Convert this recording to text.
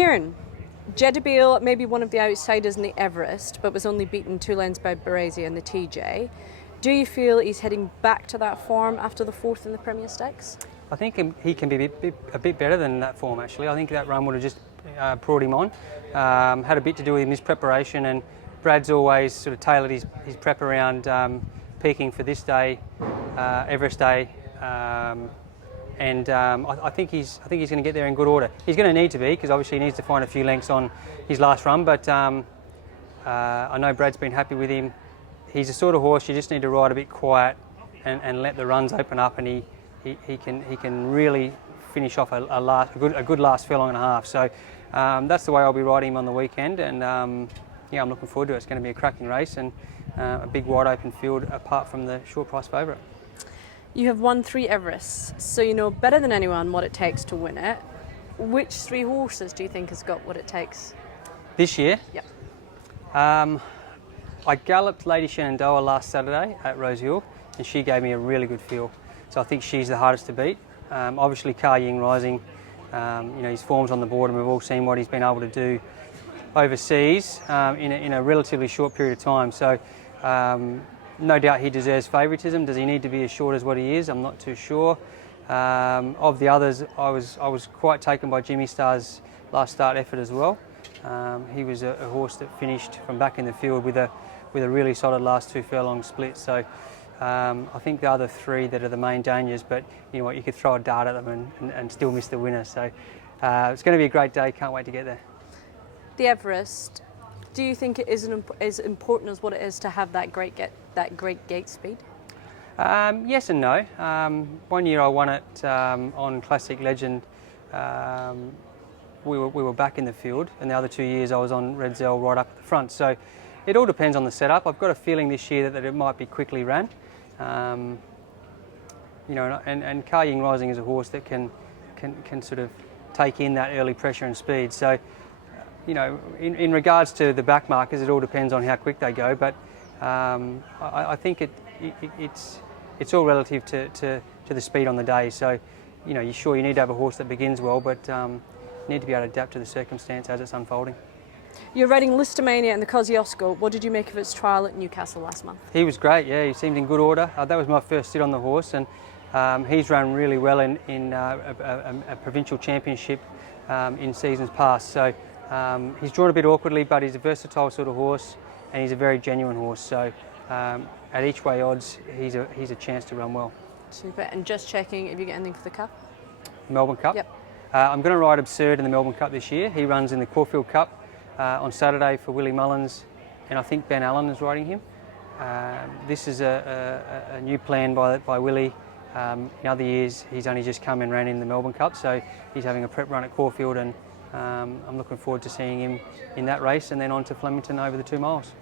Kerrin, Jedibeel may be one of the outsiders in the Everest, but was only beaten 2 lengths by Baresi in the TJ. Do you feel he's heading back to that form after the 4th in the Premier Stakes? I think he can be a bit better than that form, actually. I think that run would have just brought him on. Had a bit to do with his preparation, and Brad's always sort of tailored his prep around peaking for this day, Everest Day. I think he's going to get there in good order. He's going to need to be, because obviously he needs to find a few lengths on his last run. But I know Brad's been happy with him. He's a sort of horse you just need to ride a bit quiet and let the runs open up, and he can really finish off a good last furlong and a half. So that's the way I'll be riding him on the weekend, and yeah, I'm looking forward to it. It's going to be a cracking race and a big wide open field apart from the short price favourite. You have won 3 Everests, so you know better than anyone what it takes to win it. Which 3 horses do you think has got what it takes? This year? Yep. I galloped Lady Shenandoah last Saturday at Rosehill, and she gave me a really good feel. So I think she's the hardest to beat. Obviously, Car Ying Rising, his form's on the board, and we've all seen what he's been able to do overseas in a relatively short period of time. So no doubt he deserves favouritism. Does he need to be as short as what he is? I'm not too sure. Of the others, I was quite taken by Jimmy Starr's last start effort as well. He was a horse that finished from back in the field with a really solid last 2 furlong split. So I think the other 3 that are the main dangers, but you know what, you could throw a dart at them and still miss the winner. So it's going to be a great day. Can't wait to get there. The Everest, do you think it is as important as what it is to have that great gate speed? Yes and no. One year I won it on Classic Legend. We were back in the field, and the other 2 years I was on Red Zell right up at the front. So it all depends on the setup. I've got a feeling this year that it might be quickly ran. And Car Ying Rising is a horse that can sort of take in that early pressure and speed. So, in regards to the back markers, it all depends on how quick they go. But I think it's all relative to the speed on the day. So, you're sure you need to have a horse that begins well, but need to be able to adapt to the circumstance as it's unfolding. You're riding Listomania in the Kosciuszko. What did you make of its trial at Newcastle last month? He was great, yeah. He seemed in good order. That was my first sit on the horse, and he's run really well in a provincial championship in seasons past. So he's drawn a bit awkwardly, but he's a versatile sort of horse, and he's a very genuine horse. So at each way odds, he's a chance to run well. Super. And just checking, if you get anything for the Cup? Melbourne Cup? Yep. I'm going to ride Absurd in the Melbourne Cup this year. He runs in the Caulfield Cup on Saturday for Willie Mullins, and I think Ben Allen is riding him. This is a new plan by Willie. In other years, he's only just come and ran in the Melbourne Cup, so he's having a prep run at Caulfield, and I'm looking forward to seeing him in that race and then on to Flemington over the 2 miles.